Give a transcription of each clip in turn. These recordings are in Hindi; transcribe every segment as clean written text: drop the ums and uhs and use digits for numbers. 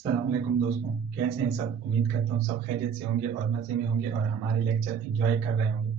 अस्सलामुअलैकुम दोस्तों, कैसे हैं सब? उम्मीद करता हूँ सब खैरियत से होंगे और मज़े में होंगे और हमारे लेक्चर एंजॉय कर रहे होंगे।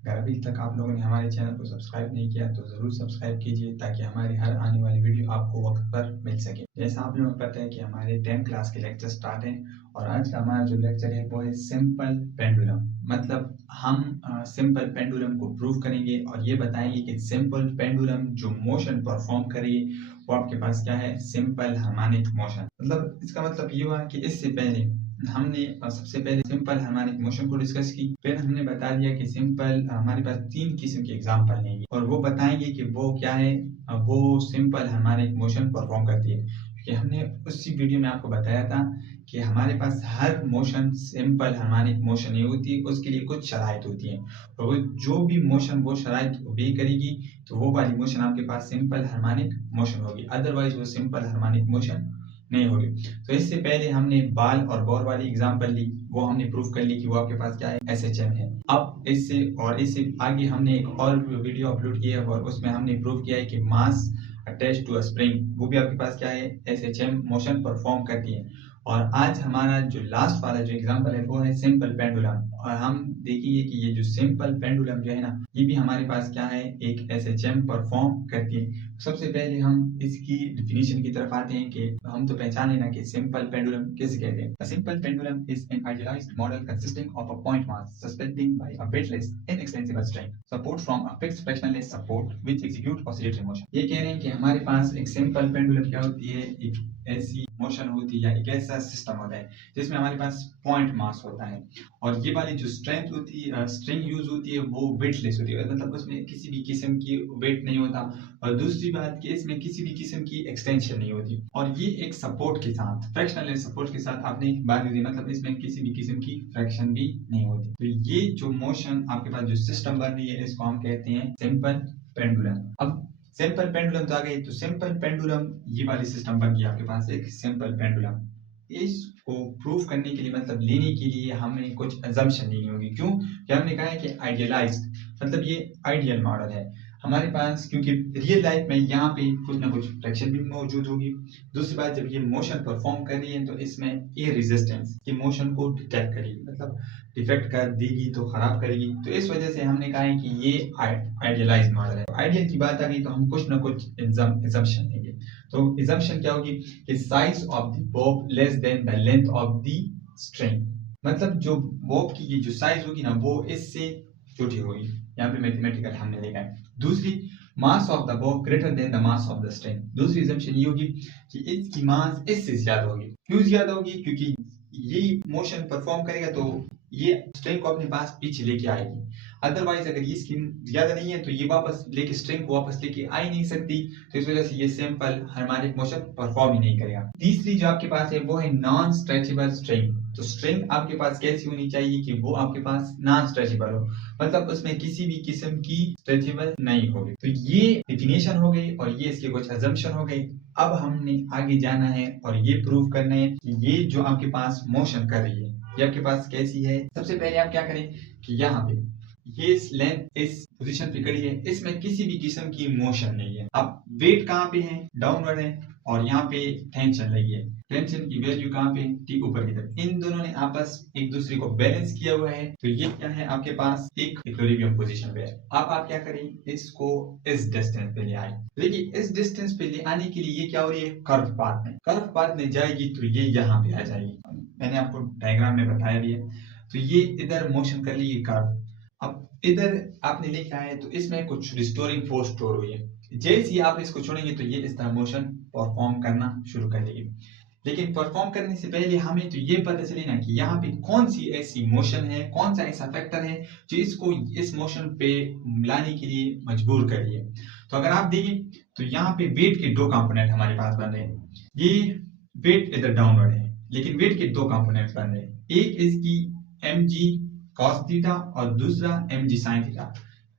अगर अभी तक आप लोगों ने हमारे चैनल को सब्सक्राइब नहीं किया तो ज़रूर सब्सक्राइब कीजिए ताकि हमारी हर आने वाली वीडियो आपको वक्त पर मिल सके। जैसा आप लोगों को पता है कि हमारे 10th क्लास के लेक्चर स्टार्ट हैं और आज का हमारा जो लेक्चर है वो है सिंपल पेंडुलम। मतलब हम सिंपल पेंडुलम को प्रूव करेंगे और ये बताएंगे कि सिंपल पेंडुलम जो मोशन परफॉर्म करिए वो आपके पास क्या है, सिंपल हार्मोनिक मोशन। मतलब इसका मतलब ये हुआ कि इससे पहले हमने सबसे पहले सिंपल हार्मोनिक मोशन को डिस्कस की, फिर हमने बता दिया कि सिंपल हमारे पास 3 किस्म के एग्जांपल लेंगे और वो बताएंगे कि वो क्या है, वो सिंपल हार्मोनिक मोशन परफॉर्म करती है। क्योंकि हमने उसी वीडियो में आपको बताया था कि हमारे पास हर मोशन सिंपल हार्मोनिक मोशन नहीं होती, उसके लिए कुछ शराइत होती है और वो जो भी मोशन वो शराइत ओबे करेगी तो वो वाली मोशन आपके पास सिंपल हार्मोनिक मोशन होगी, अदरवाइज वो सिंपल हार्मोनिक मोशन नहीं होगी। तो इससे पहले हमने बाल और बॉल वाली एग्जांपल ली, वो हमने प्रूफ कर ली कि वो आपके पास क्या है, एसएचएम है। अब इससे आगे हमने एक और वीडियो अपलोड किया है और उसमें हमने प्रूफ किया है कि mass attach to a spring वो भी आपके पास क्या है, एसएचएम मोशन परफॉर्म करती है। और आज हमारा जो लास्ट वाला जो एग्जांपल है वो है सिंपल पेंडुलम और हम देखेंगे कि ये जो सिंपल पेंडुलम जो है ना, ये भी हमारे पास क्या है, एक एसएचएम परफॉर्म करती है। सबसे पहले हम इसकी डिफिनीशन की तरफ आते हैं कि हम तो पहचाने ना कि सिंपल पेंडुलम किसे कहते हैं। A simple pendulum is an idealized model consisting of a point mass suspending by a weightless inextensible string support from a fixed fractionless support which execute oscillatory motion। ये कह रहे हैं कि हमारे पास एक सिंपल पेंडुलम क्या होती है, एक ऐसी मोशन होती है या एक ऐसा सिस्टम होता है जिसमें हमारे पास पॉइंट मास होता है और ये वाली जो स्ट्रेंथ होती है, स्ट्रिंग यूज होती है वो वेटलेस होती है, मतलब उसमें किसी भी किस्म की वेट नहीं होता और दूसरी बात कि इसमें किसी भी किस्म की एक्सटेंशन नहीं होती और ये एक सपोर्ट के साथ, फ्रैक्शनल सपोर्ट के साथ आपने बात की, मतलब इसमें किसी भी किस्म की फ्रैक्शन भी नहीं होती। तो ये जो मोशन आपके पास जो सिस्टम बन रही है इसको हम कहते हैं सिंपल पेंडुलम। अब सिंपल पेंडुलम तो आ गई, तो सिंपल पेंडुलम ये वाली सिस्टम बन गई आपके पास एक सिंपल पेंडुलम। इसको प्रूव करने के लिए, मतलब लेने के लिए हमें कुछ अजम्पशन लेनी होगी। क्यों? कि हमने कहा है कि आइडियलाइज्ड, मतलब ये आइडियल मॉडल है हमारे पास, क्योंकि रियल लाइफ में यहाँ पे कुछ ना कुछ फ्रैक्शन भी मौजूद होगी। दूसरी बात, जब ये मोशन परफॉर्म कर रही है तो इसमें ए रेजिस्टेंस ये मोशन को डिटेक्ट करेगी, मतलब डिफेक्ट कर देगी तो खराब करेगी। तो इस वजह से हमने कहा है कि ये आइडियलाइज्ड मॉडल है। आइडियल की बात आ गई तो हम कुछ ना कुछ assumption लेंगे। तो assumption क्या होगी कि size of the Bob less than the length of the string, मतलब जो बॉब की ये जो साइज होगी ना वो इससे छोटी होगी, यहाँ पे मैथमेटिकल हमने लिखा है। दूसरी, mass of the Bob greater than the mass of the string, दूसरी assumption ये होगी कि इसकी मास इससे ज्यादा होगी। क्यों ज्यादा होगी? क्योंकि ये मोशन परफॉर्म करेगा तो ये स्ट्रिंग को अपने पास पीछे लेके आएगी, अदरवाइज अगर ये इसकी ज्यादा नहीं है तो ये वापस लेके स्ट्रिंग को वापस लेके आ ही नहीं सकती, तो इस वजह से ये सिंपल हार्मोनिक मोशन परफॉर्म ही नहीं करेगा। तीसरी जो आपके पास है वो है नॉन स्ट्रेचेबल स्ट्रिंग। तो स्ट्रिंग आपके पास कैसी होनी चाहिए कि वो आपके पास नॉन स्ट्रेचेबल हो, मतलब उसमें किसी भी किस्म की स्ट्रेचेबल नहीं होगी। तो ये डिफिनेशन हो गई और ये इसके कुछ अजम्पशन हो गई। अब हमने आगे जाना है और ये प्रूव करना है कि ये जो आपके पास मोशन कर रही है ये आपके पास कैसी है। सबसे पहले आप क्या करें कि यहाँ पे ये लेंथ इस पोजीशन पे खड़ी है, इसमें किसी भी किस्म की मोशन नहीं है। अब वेट कहाँ पे है, डाउनवर्ड है और यहाँ पे टेंशन लगी है, टेंशन की वैल्यू कहाँ पे, टी ऊपर की तरफ। इन दोनों ने आपस एक दूसरे को बैलेंस किया हुआ है, तो ये क्या है आपके पास एक इक्विलिब्रियम पोजीशन पे है। अब आप क्या करें, इसको इस डिस्टेंस पे ले आए। देखिए इस डिस्टेंस पे ले आने के लिए ये क्या हो रही है, कर्व पाथ में जाएगी तो ये यहाँ पे आ जाएगी। मैंने आपको डायग्राम में बताया भी है। तो ये इधर मोशन कर ली ये कर्व, अब इधर आपने लिखा है तो इसमें कुछ रिस्टोरिंग फोर्स स्टोर हुई है। जैसे ही आप इसको छोड़ेंगे तो ये इस तरह मोशन परफॉर्म करना शुरू कर देगी। लेकिन परफॉर्म करने से पहले हमें तो ये पता चले ना कि यहाँ पे कौन सी ऐसी मोशन है, कौन सा ऐसा फैक्टर है जो इसको इस मोशन पे लाने के लिए मजबूर कर रही है। तो अगर आप देखिए तो यहाँ पे वेट के दो कंपोनेंट हमारे पास बन रहे हैं। ये वेट इधर डाउनवर्ड है लेकिन वेट के दो कंपोनेंट बन रहे हैं, एक इसकी mg cos थीटा और दूसरा mg sin थीटा।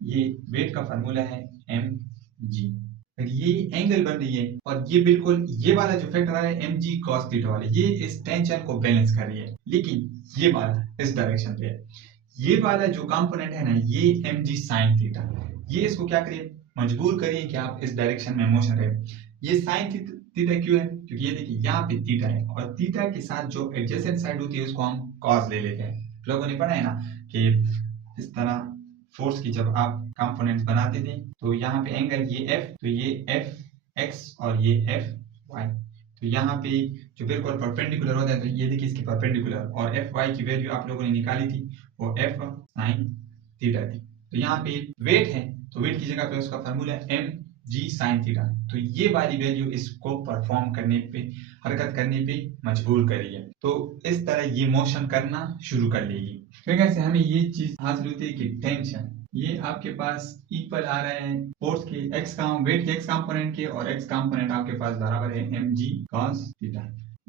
ये वेट का फार्मूला है mg। ये एंगल बन रही है और ये बिल्कुल ये वाला जो फैक्टर आ रहा है mg cos थीटा वाला, ये इस टेंशन को बैलेंस कर रही है। लेकिन ये वाला इस डायरेक्शन पे है, ये वाला जो कंपोनेंट है ना ये mg sin थीटा, ये इसको क्या करिए, मजबूर करिए कि आप इस डायरेक्शन में मोशन करें। ये sin थीटा क्यों है? क्योंकि ये देखिए यहाँ पे थीटा है और थीटा के साथ जो एडजेसेंट साइड होती है उसको हम कॉस ले लेते हैं। लोगों ने पढ़ा है ना कि इस तरह फोर्स की जब आप कंपोनेंट्स बनाते थे तो यहाँ पे एंगल ये एफ, तो ये एफ एक्स और ये एफ वाई, तो यहाँ पे जो बिल्कुल परपेंडिकुलर होता है तो ये देखिए इसकी परपेंडिकुलर, और एफ वाई की वैल्यू आप लोगों ने निकाली थी वो एफ साइन थीटा थी। तो यहाँ पे वेट है तो वेट की जगह पे उसका फार्मूला है एम जी साइन थीटा, तो ये वाली वैल्यू इसको परफॉर्म करने पे, हरकत करने पे मजबूर करी है। तो इस तरह ये मोशन करना शुरू कर लेगी। फिर कैसे हमें ये चीज हासिल होती है कि टेंशन ये आपके पास इक्वल आ रहा है फोर्स के एक्स का वेट के एक्स कंपोनेंट के, और एक्स कंपोनेंट आपके पास बराबर है एम जी कॉस थीटा।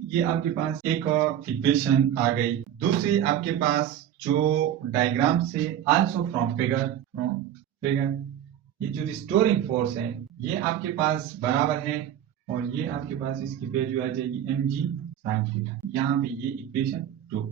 ये आपके पास एक इक्वेशन आ गई। दूसरी आपके पास जो डायग्राम से आल्सो फ्रॉम फिगर ये जो रिस्टोरिंग फोर्स है ये आपके पास बराबर है, और ये आपके पास इसकी वैल्यू आ जाएगी एम जी साइन थीटा। यहाँ पे ये इक्वेशन 2,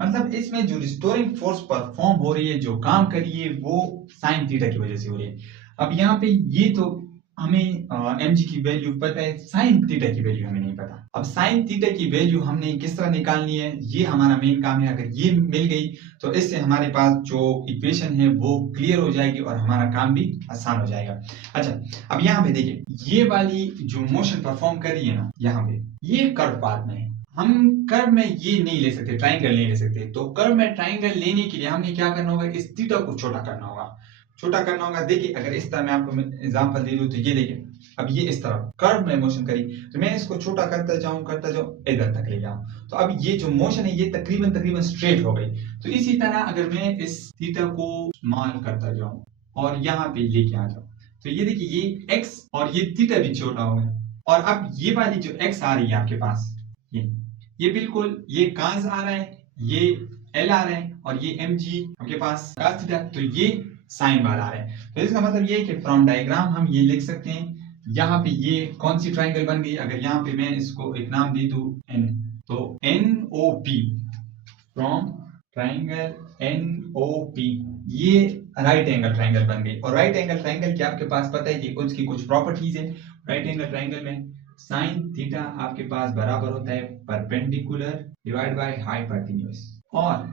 मतलब इसमें जो रिस्टोरिंग फोर्स परफॉर्म हो रही है, जो काम कर रही है वो साइन थीटा की वजह से हो रही है। अब यहाँ पे ये तो हमें एम जी की वैल्यू पता है, साइन थीटा की वैल्यू हमें नहीं पता। अब साइन थीटा की वैल्यू हमने किस तरह निकालनी है, ये हमारा मेन काम है। अगर ये मिल गई तो इससे हमारे पास जो इक्वेशन है वो क्लियर हो जाएगी और हमारा काम भी आसान हो जाएगा। अच्छा, अब यहाँ पे देखिए ये वाली जो मोशन परफॉर्म कर रही है ना, यहाँ पे ये कर्व पाथ में है। हम कर्व में ये नहीं ले सकते, ट्राइंगल नहीं ले सकते। तो कर्व में ट्राइंगल लेने के लिए हमने क्या करना होगा, इस थीटा को छोटा करना होगा। देखिए अगर इस तरह मैं आपको एग्जांपल दे दूं तो ये देखिए, अब ये इस तरह कर्व में मोशन करी तो मैं इसको छोटा करता जाऊं इधर तक ले जाऊं, तो अब ये जो मोशन है ये तकरीबन स्ट्रेट हो गई। तो इसी तरह अगर मैं इस थीटा को स्मॉल करता जाऊं और यहाँ पे लेके आ जाऊं तो ये देखिए ये x और ये थीटा भी छोटा हो गया। और अब ये वाली जो x आ रही है आपके पास, ये बिल्कुल ये cos आ रहा है, ये l आ रहा है, और ये mg आपके पास cos थीटा, तो ये साइन वाला आ रहा है। तो इसका मतलब ये है कि फ्रॉम डायग्राम हम ये लिख सकते हैं, यहाँ पे ये कौन सी ट्राइंगल बन गई। अगर यहाँ पे मैं इसको एक नाम दे दूं n, तो NOP फ्रॉम ट्राइंगल NOP ये राइट एंगल ट्राइंगल बन गई। और राइट एंगल ट्राइंगल की आपके पास पता है कि उसकी कुछ प्रॉपर्टीज है। राइट एंगल ट्राइंगल में साइन थीटा आपके पास बराबर होता है परपेंडिकुलर डिवाइड बाय हाइपोटेन्यूज। और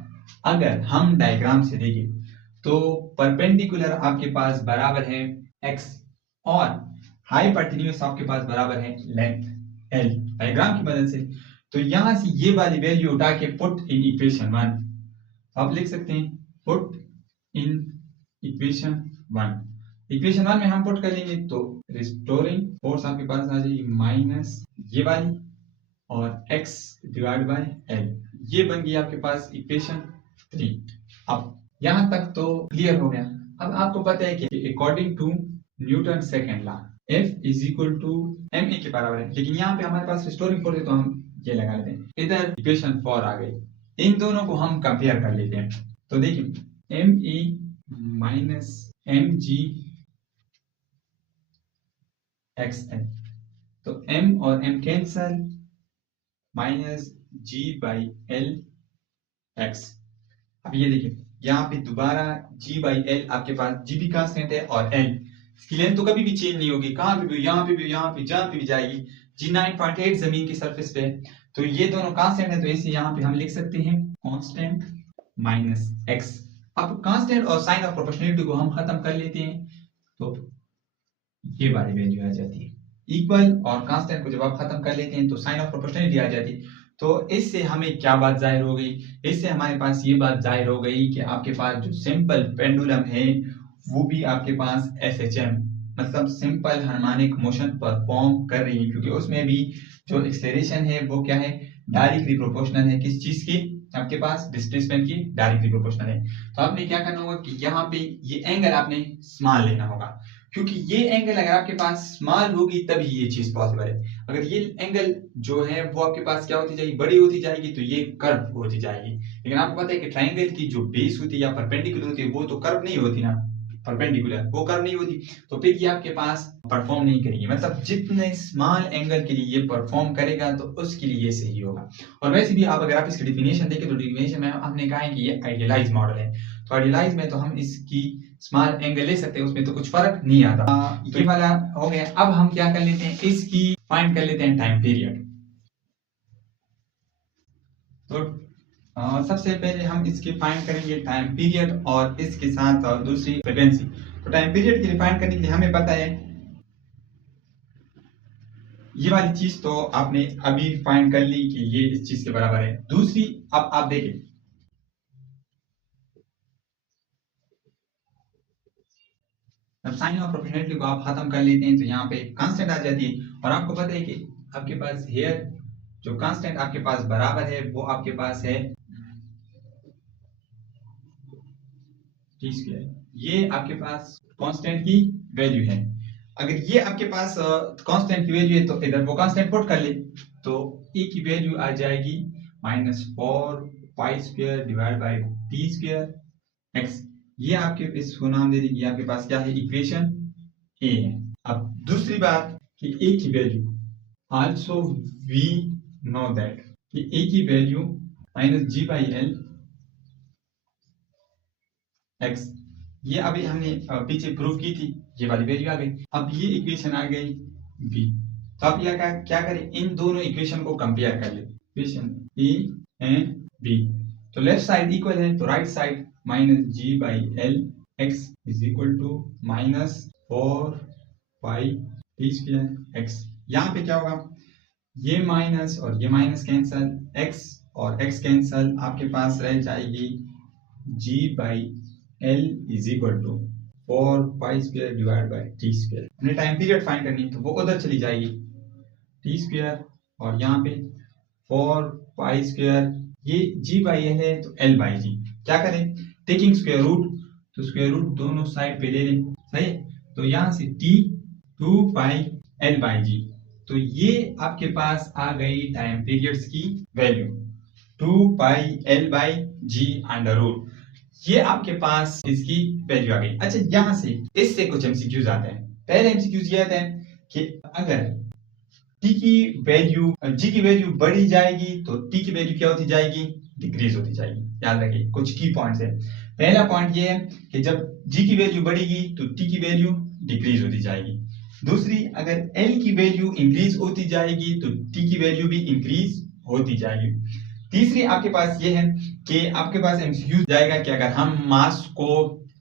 अगर हम डायग्राम से देखें तो परपेंडिकुलर आपके पास बराबर है x और हाइपोटेन्यूज आपके पास बराबर है लेंथ l डायग्राम की मदद से। तो यहां से ये वाली वैल्यू उठा के पुट इन इक्वेशन 1, आप लिख सकते हैं पुट इन इक्वेशन 1। इक्वेशन 1 में हम पुट कर लेंगे तो रिस्टोरिंग फोर्स आपके पास आ जाएगी माइनस ये वाली और x डिवाइड बाय l, ये बन गई आपके पास इक्वेशन 3। अब यहां तक तो क्लियर हो गया। अब आपको पता है कि according to Newton second law F is equal to ma के बराबर है, लेकिन यहाँ पे हमारे पास रिस्टोरिंग फोर्स है तो हम ये लगा लेते हैं। इधर इक्वेशन 4 आ गई, इन दोनों को हम कंपेयर कर लेते हैं। तो देखिए me माइनस mg xl, तो m और m cancel, minus g by l x। अब ये देखिए यहाँ पे दोबारा g बाई l आपके पास g भी कांस्टेंट है और l इसकी लेंथ तो कभी भी चेंज नहीं होगी, कहाँ पे भी, यहाँ पे भी, यहाँ पे जहाँ पे भी जाएगी। g 9.8 जमीन की सरफेस पे, तो ये दोनों कांस्टेंट है, तो इसे यहाँ पे हम लिख सकते हैं कांस्टेंट माइनस x। अब कांस्टेंट और साइन ऑफ प्रोपोर्शनलिटी को हम खत्म कर लेते हैं तो ये वाली वैल्यू आ जाती है इक्वल, और कांस्टेंट को जब आप खत्म कर लेते हैं तो साइन ऑफ प्रोपोर्शनलिटी आ जाती है। तो इससे हमें क्या बात जाहिर हो गई, इससे हमारे पास ये बात जाहिर हो गई कि आपके पास जो सिंपल पेंडुलम है वो भी आपके पास SHM मतलब सिंपल हार्मोनिक मोशन परफॉर्म कर रही है, क्योंकि उसमें भी जो एक्सेलरेशन है वो क्या है, डायरेक्टली प्रोपोर्शनल है। किस चीज की, आपके पास डिस्प्लेसमेंट की डायरेक्टली प्रोपोर्शनल है। तो आपने क्या करना होगा कि यहाँ पे ये एंगल आपने स्मॉल लेना होगा, क्योंकि ये एंगल अगर आपके पास स्मॉल होगी तभी ये चीज पॉसिबल है। अगर ये एंगल जो है वो आपके पास क्या होती जाएगी, बड़ी होती जाएगी, तो ये कर्व होती जाएगी। लेकिन आपको पता है कि ट्राइंगल की जो बेस होती है या परपेंडिकुलर होती है वो तो कर्व नहीं होती ना, परपेंडिकुलर वो कर्व नहीं होती, तो फिर ये आपके पास परफॉर्म नहीं करेगी। मतलब जितने स्मॉल एंगल के लिए ये परफॉर्म करेगा तो उसके लिए ये सही होगा। और वैसे भी आप अगर इसकी डिफिनेशन देखें तो डिफिनेशन में हमने कहा है कि ये आइडियलाइज मॉडल है, तो आइडियलाइज में तो हम इसकी स्मॉल एंगल ले सकते हैं, उसमें तो कुछ फर्क नहीं आता। तो ये वाला हो गया। अब हम क्या कर लेते हैं, इसकी फाइंड कर लेते हैं टाइम पीरियड। तो सबसे पहले हम इसके फाइंड करेंगे टाइम पीरियड और इसके साथ दूसरी फ्रीक्वेंसी। तो टाइम पीरियड के लिए फाइंड करने के लिए हमें पता है ये वाली चीज तो आपने अभी फाइंड कर ली कि ये इस चीज के बराबर है। दूसरी अब आप देखें, जब साइन ऑफ प्रोपोर्शनलिटी को आप खत्म कर लेते हैं तो यहाँ पे कांस्टेंट आ जाती है और आपको पता है कि आपके पास हेयर जो कांस्टेंट आपके पास बराबर है वो आपके पास है टी स्क्वायर। ये आपके पास कांस्टेंट की वैल्यू है। अगर ये आपके पास कांस्टेंट की वैल्यू है तो इधर वो कांस्टेंट पुट कर ले तो ए की वैल्यू आ जाएगी -4 pi square divide by T square x. ये आपके इसको नाम दे दीजिए, आपके पास क्या है, इक्वेशन ए है। अब दूसरी बात कि ए की value also we know that कि ए की वैल्यू -g/l x, ये अभी हमने पीछे प्रूव की थी, ये वाली वैल्यू आ गई। अब ये इक्वेशन आ गई b, तो आप यहाँ क्या करें, इन दोनों इक्वेशन को कंपेयर कर ले, इक्वेशन a एंड b। तो लेफ्ट साइड इक्वल है तो right side -g/l x is equal to -4 pi T square x। यहाँ पे क्या होगा, ये माइनस और ये माइनस कैंसल, x और x कैंसल, आपके पास रह जाएगी g/l is equal to 4 pi square divide by T square. हमने टाइम पीरियड फाइंड करनी है तो वो उधर चली जाएगी टी स्क्वायर और यहाँ पे 4 पाई स्क्वायर, ये g/l है तो l/g। क्या करें, टेकिंग स्क्वायर रूट, तो स्क्वायर रूट दोनों साइड पे ले लें, सही है। तो यहाँ से t 2 पाई l/g, तो ये आपके पास आ गई टाइम पीरियड्स की वैल्यू 2 पाई l/g अंडर रूट। ये आपके पास इसकी वैल्यू आ गई। अच्छा, यहाँ से इससे कुछ एमसीक्यूज आते हैं। पहले एमसीक्यूज ये आते हैं कि अगर t की वैल्यू g की वैल्यू बढ़ी जाएगी तो t की वैल्यू क्या होती जाएगी, डिक्रीज होती जाएगी। याद रखिए कुछ की पॉइंट्स है। पहला पॉइंट ये है कि जब g की वैल्यू बढ़ेगी तो t की वैल्यू डिक्रीज होती जाएगी। दूसरी, अगर l की वैल्यू इंक्रीज होती जाएगी तो t की वैल्यू भी इंक्रीज होती जाएगी। तीसरी आपके पास ये है कि आपके पास एमसीक्यू जाएगा कि अगर हम मास को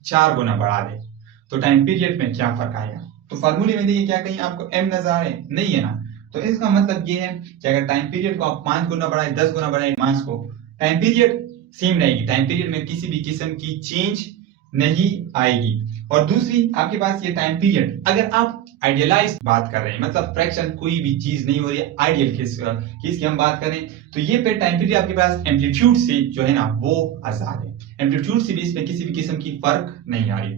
4 गुना बढ़ा दें तो टाइम पीरियड में क्या फर्क आएगा। तो फार्मूले में देखिए क्या कहीं आपको m नजर आ रहे हैं, नहीं है ना। तो इसका मतलब ये है कि अगर टाइम पीरियड को आप 5 गुना बढ़ाए 10 गुना बढ़ाए मास को, टाइम पीरियड सेम रहेगी, टाइम पीरियड में किसी भी किस्म की चेंज नहीं आएगी। और दूसरी आपके पास ये टाइम पीरियड, अगर आप आइडियलाइज बात कर रहे हैं, मतलब फ्रैक्शन कोई भी चीज नहीं हो रही है, आइडियल केस की हम बात करें तो ये पे टाइम पीरियड आपके पास एम्पलीट्यूड से जो है ना वो आजाद है, एम्पलीट्यूड से भी इसमें किसी भी किस्म की फर्क नहीं आ रही।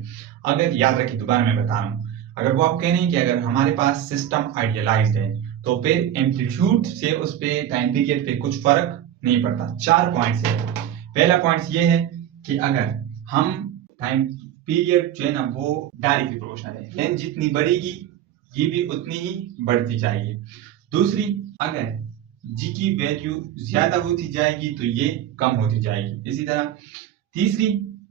अगर याद रखिए, दोबारा मैं बता रहा हूँ, अगर वो आप कह रहे हैं कि अगर हमारे पास सिस्टम आइडियलाइज्ड है तो फिर एम्पलीट्यूड से उस पे टाइम पीरियड पे कुछ फर्क नहीं पड़ता। 4 पॉइंट्स है। पहला पॉइंट ये है कि अगर हम टाइम पीरियड जो है ना वो डायरेक्टली प्रोपोर्शनल है, लेंथ जितनी बढ़ेगी ये भी उतनी ही बढ़ती जाएगी। दूसरी, अगर g की वैल्यू ज्यादा होती जाएगी तो ये कम होती जाएगी। इसी तरह तीसरी,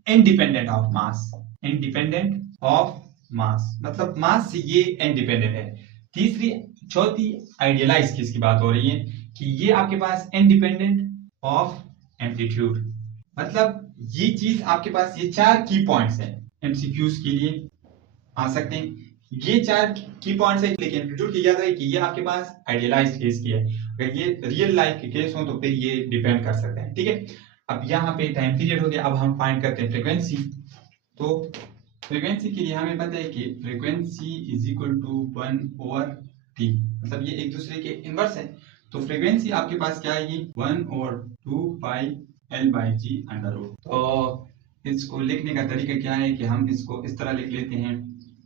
independent of mass, independent of mass मतलब मास से ये इंडिपेंडेंट है। तीसरी, चौथी, आइडियलाइज किसकी बात हो रही है कि ये आपके पास इंडिपेंडेंट ऑफ एम्पलीट्यूड, मतलब ये चीज आपके पास, ये 4 की पॉइंट्स हैं, एमसीक्यूज के लिए आ सकते हैं। ये 4 की पॉइंट्स है, लेकिन एम्पलीट्यूड की याद रहे कि ये आपके पास आइडियलाइज्ड केस की है। अगर ये रियल लाइफ के केस हो तो फिर ये डिपेंड कर सकते हैं, ठीक है। अब यहाँ पे टाइम पीरियड हो गया, अब हम फाइंड करते हैं फ्रीक्वेंसी। तो फ्रीक्वेंसी के लिए हमें पता है कि frequency is equal to 1/t, मतलब ये एक दूसरे के इनवर्स है। तो फ्रीक्वेंसी आपके पास क्या आएगी, 1/2 पाई l/g अंडर रूट। तो इसको लिखने का तरीका क्या है कि हम इसको इस तरह लिख लेते हैं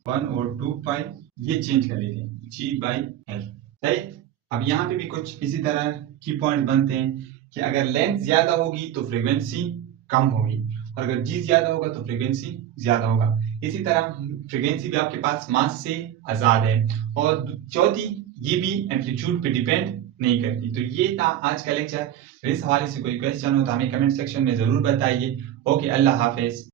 1/2 पाई, ये चेंज कर लेते हैं g/l, सही। अब यहाँ पे भी कुछ इसी तरह की पॉइंट बनते हैं कि अगर लेंथ ज्यादा होगी तो फ्रीक्वेंसी कम होगी और अगर g ज्यादा होगा तो फ्रीक्वेंसी ज्यादा होगा। इसी तरह फ्रीक्वेंसी भी आपके पास मास से आजाद है। और चौथी, ये भी एम्पलीट्यूड पे डिपेंड नहीं करती। तो ये था आज का लेक्चर। इस हवाले से कोई क्वेश्चन हो तो हमें कमेंट सेक्शन में जरूर बताइए। ओके, अल्लाह हाफिज।